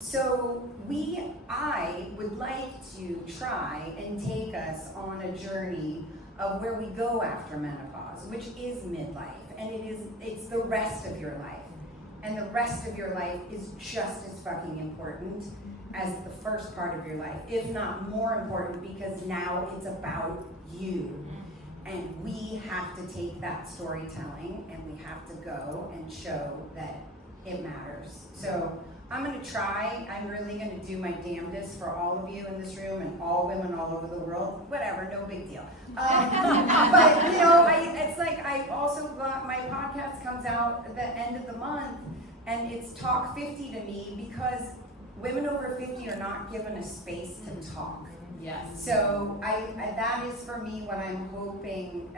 So I would like to try and take us on a journey of where we go after menopause, which is midlife, and it's the rest of your life. And the rest of your life is just as fucking important as the first part of your life, if not more important, because now it's about you. And we have to take that storytelling and we have to go and show that it matters. So I'm gonna try, I'm really gonna do my damnedest for all of you in this room and all women all over the world, whatever, no big deal. But you know, it's like I also got, my podcast comes out at the end of the month and it's Talk 50 to me because women over 50 are not given a space to talk. Yes. So that is for me what I'm hoping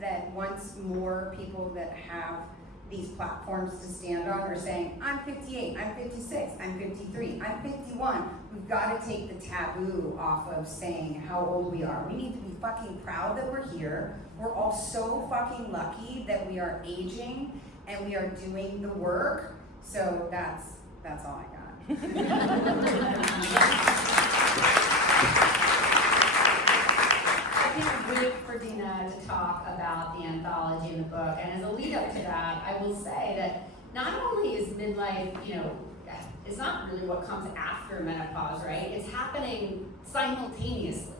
that once more people that have these platforms to stand on are saying, I'm 58, I'm 56, I'm 53, I'm 51. We've got to take the taboo off of saying how old we are. We need to be fucking proud that we're here. We're all so fucking lucky that we are aging and we are doing the work. So that's all I got. I can't wait for Dina to talk about the anthology and the book. And as a lead up to that, I will say that not only is midlife, it's not really what comes after menopause, right? It's happening simultaneously.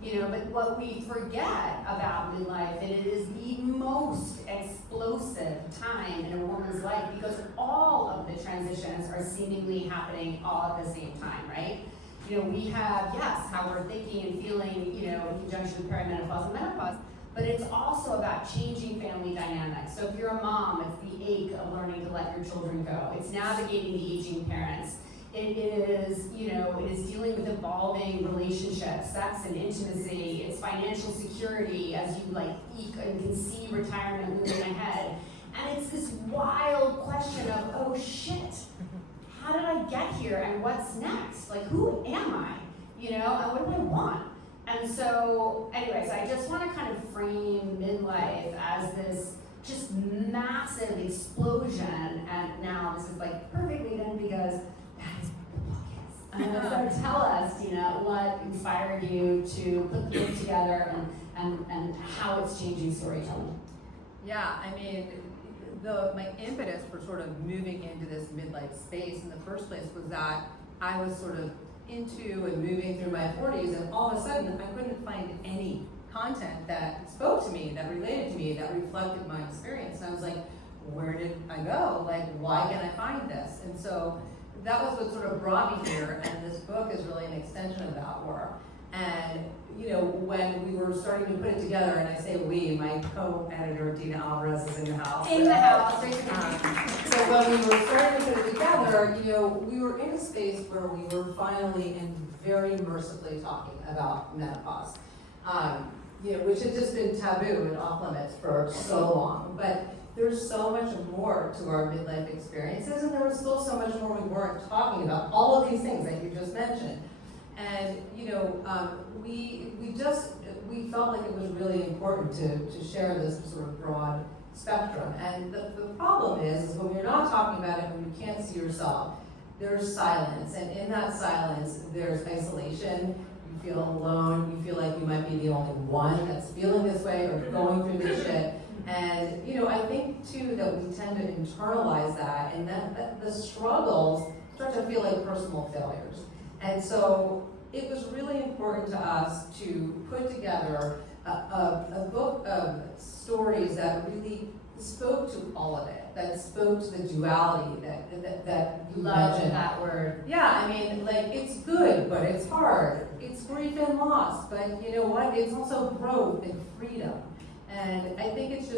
But what we forget about midlife, that it is the most explosive time in a woman's life because all of the transitions are seemingly happening all at the same time, right? We have, yes, how we're thinking and feeling, in conjunction with perimenopause and menopause, but it's also about changing family dynamics. So if you're a mom, it's the ache of learning to let your children go. It's navigating the aging parents. It is dealing with evolving relationships, sex and intimacy. It's financial security as you eke and can see retirement looming ahead. And it's this wild question of, oh shit, how did I get here and what's next? Who am I? And what do I want? And so, anyways, I just want to kind of frame midlife as this just massive explosion. And now this is perfectly then because that is what the book is. So tell us, what inspired you to put the book together and how it's changing storytelling. Yeah, my impetus for sort of moving into this midlife space in the first place was that I was sort of into and moving through my 40s, and all of a sudden I couldn't find any content that spoke to me, that related to me, that reflected my experience. And I was like, where did I go? Why can't I find this? And so that was what sort of brought me here, and this book is really an extension of that work. And when we were starting to put it together, and I say we, my co-editor Dina Alvarez is in the house. In the house. So when we were starting to put it together, we were in a space where we were finally and very mercifully talking about menopause, which had just been taboo and off limits for so long. But there's so much more to our midlife experiences, and there was still so much more we weren't talking about. All of these things that you just mentioned. And we felt like it was really important to share this sort of broad spectrum. And the problem is when you're not talking about it, when you can't see yourself, there's silence. And in that silence, there's isolation. You feel alone. You feel like you might be the only one that's feeling this way or going through this shit. And I think too that we tend to internalize that, and that the struggles start to feel like personal failures. And so it was really important to us to put together a book of stories that really spoke to all of it, that spoke to the duality that you love mentioned. That word. Yeah, it's good, but it's hard. It's grief and loss, but you know what? It's also growth and freedom. And I think it's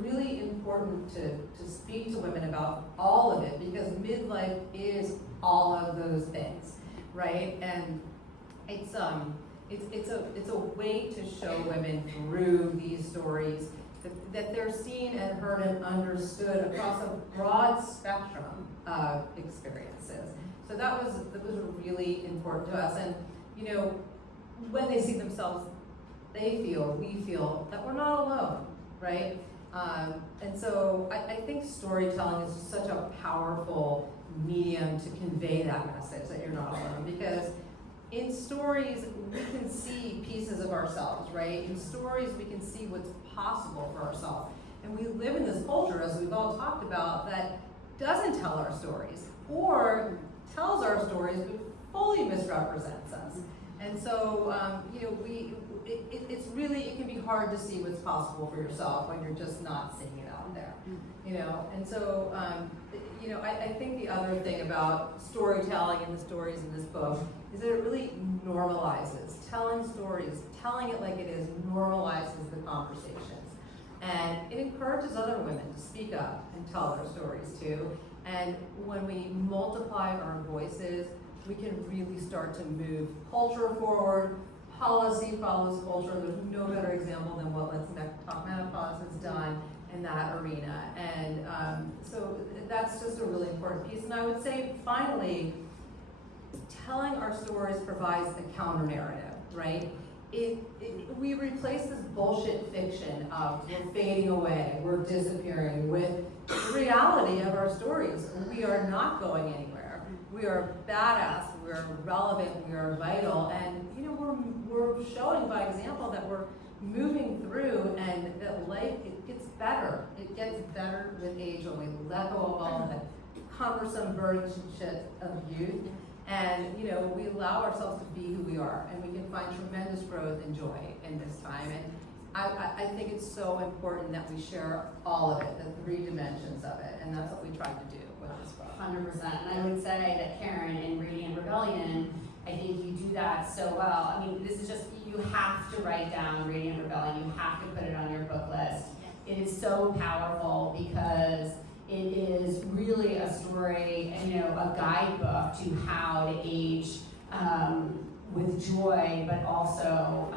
really important to speak to women about all of it, because midlife is all of those things. Right, and it's a way to show women through these stories that they're seen and heard and understood across a broad spectrum of experiences. So that was really important to us. And when they see themselves, we feel that we're not alone, right? And so I think storytelling is such a powerful medium to convey that message that you're not alone. Because in stories, we can see pieces of ourselves, right? In stories, we can see what's possible for ourselves. And we live in this culture, as we've all talked about, that doesn't tell our stories, or tells our stories but fully misrepresents us. And so, it's really, it can be hard to see what's possible for yourself when you're just not seeing it out there, And so, I think the other thing about storytelling and the stories in this book is that it really normalizes telling stories, telling it like it is, normalizes the conversations. And it encourages other women to speak up and tell their stories too. And when we multiply our voices, we can really start to move culture forward. Policy follows culture. There's no better example than what Let's Talk Menopause has done in that arena. And so that's just a really important piece. And I would say, finally, telling our stories provides a counter narrative, right? We replace this bullshit fiction of we're fading away, we're disappearing, with the reality of our stories. We are not going anywhere. We are badass, we are relevant, we are vital, and we're showing by example that we're moving through, and that life, it gets better. It gets better with age when we let go of all the cumbersome burdensome shit of youth. And we allow ourselves to be who we are, and we can find tremendous growth and joy in this time. And I think it's so important that we share all of it, the 3 dimensions of it, and that's what we tried to do with this book. 100%. And I would say that Karen, in Radiant Rebellion, I think you do that so well. I mean, this is just, you have to write down Radiant Rebellion. You have to put it on your book list. It is so powerful because it is really a story, a guidebook to how to age with joy, but also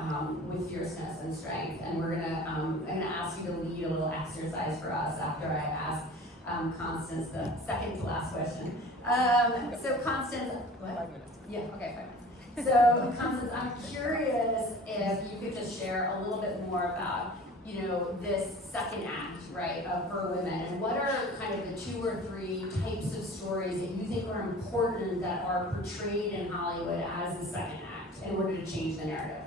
with fierceness and strength. And I'm gonna ask you to lead a little exercise for us after I ask Constance the second to last question. So Constance, what? Yeah, okay, fine. So Constance, I'm curious if you could just share a little bit more about this second act, right, for women, and what are kind of the 2 or 3 types of stories that you think are important that are portrayed in Hollywood as the second act in order to change the narrative?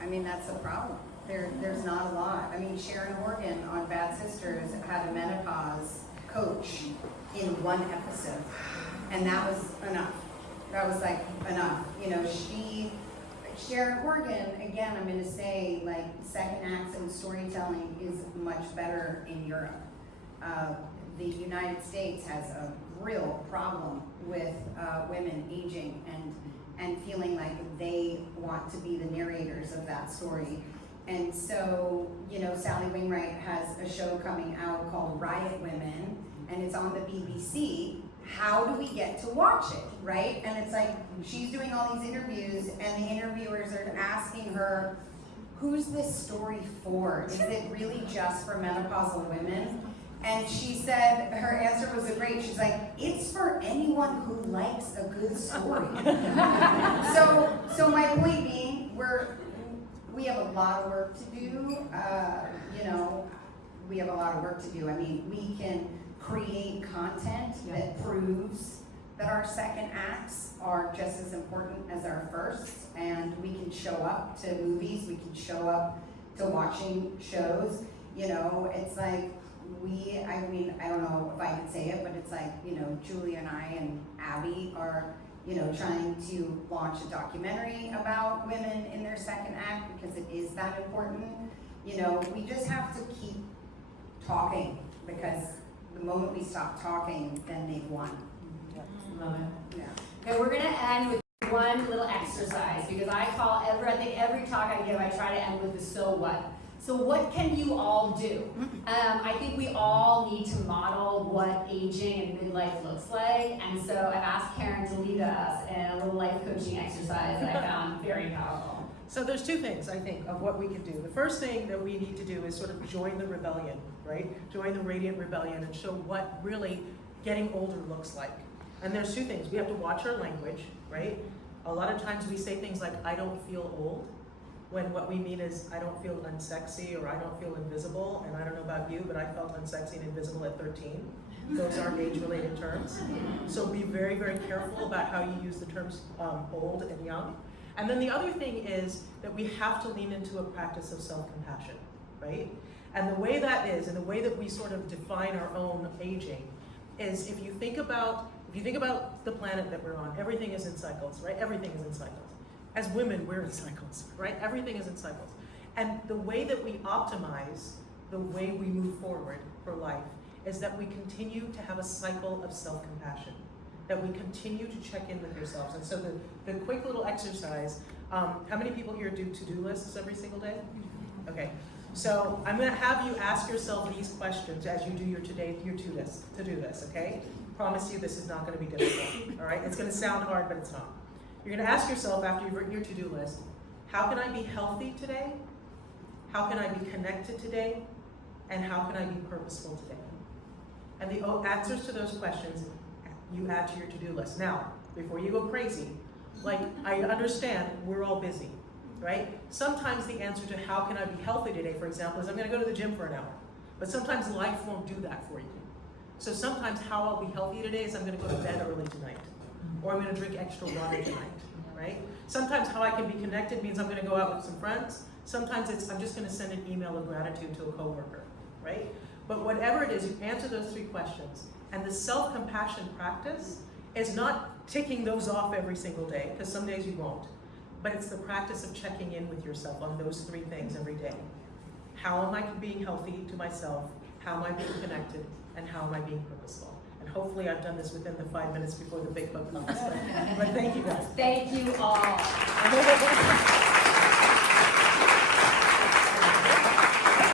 I mean, that's the problem. There's not a lot. I mean, Sharon Horgan on Bad Sisters had a menopause coach in 1 episode, and that was enough. That was like enough. Sharon Horgan, again, I'm going to say, like, second acts and storytelling is much better in Europe. The United States has a real problem with women aging and feeling like they want to be the narrators of that story. And so, Sally Wainwright has a show coming out called Riot Women, and it's on the BBC. How do we get to watch it, right? And it's like, she's doing all these interviews, and the interviewers are asking her, who's this story for? Is it really just for menopausal women? And she said, her answer was great. She's like, it's for anyone who likes a good story. So my point being, we have a lot of work to do. We have a lot of work to do. I mean, we can create content that proves that our second acts are just as important as our first, and we can show up to movies, we can show up to watching shows. It's like I don't know if I can say it, but it's like, Julia and I and Abby are, trying to launch a documentary about women in their second act because it is that important. We just have to keep talking, because the moment we stop talking, then they've won. Love it. Yeah. Okay, we're gonna end with one little exercise, because I think every talk I give, I try to end with the so what. So what can you all do? I think we all need to model what aging and midlife looks like, and so I've asked Karen to lead us in a little life coaching exercise that I found very powerful. So there's 2 things, I think, of what we can do. The first thing that we need to do is sort of join the rebellion, right? Join the Radiant Rebellion and show what really getting older looks like. And there's 2 things. We have to watch our language, right? A lot of times we say things like, I don't feel old. when what we mean is I don't feel unsexy or I don't feel invisible, and I don't know about you, but I felt unsexy and invisible at 13. Those are age-related terms. So be very, very careful about how you use the terms old and young. And then the other thing is that we have to lean into a practice of self-compassion, right? And the way that is, and the way that we sort of define our own aging, is if you think about the planet that we're on, everything is in cycles, right? Everything is in cycles. As women, we're in cycles, right? Everything is in cycles. And the way that we optimize the way we move forward for life is that we continue to have a cycle of self-compassion, that we continue to check in with yourselves. And so the quick little exercise, how many people here do to-do lists every single day? Okay, so I'm gonna have you ask yourself these questions as you do your to-do list, okay? Promise you this is not gonna be difficult, all right? It's gonna sound hard, but it's not. You're gonna ask yourself after you've written your to-do list, how can I be healthy today? How can I be connected today? And how can I be purposeful today? And the answers to those questions you add to your to-do list. Now, before you go crazy, like I understand we're all busy, right? Sometimes the answer to how can I be healthy today, for example, is I'm gonna go to the gym for an hour. But sometimes life won't do that for you. So sometimes how I'll be healthy today is I'm gonna go to bed early tonight. Or I'm gonna drink extra water tonight, right? Sometimes how I can be connected means I'm gonna go out with some friends. Sometimes it's I'm just gonna send an email of gratitude to a coworker, right? But whatever it is, you answer those 3 questions. And the self-compassion practice is not ticking those off every single day, because some days you won't. But it's the practice of checking in with yourself on those 3 things every day. How am I being healthy to myself? How am I being connected? And how am I being purposeful? And hopefully I've done this within the 5 minutes before the big book comes. But thank you guys. Thank you all.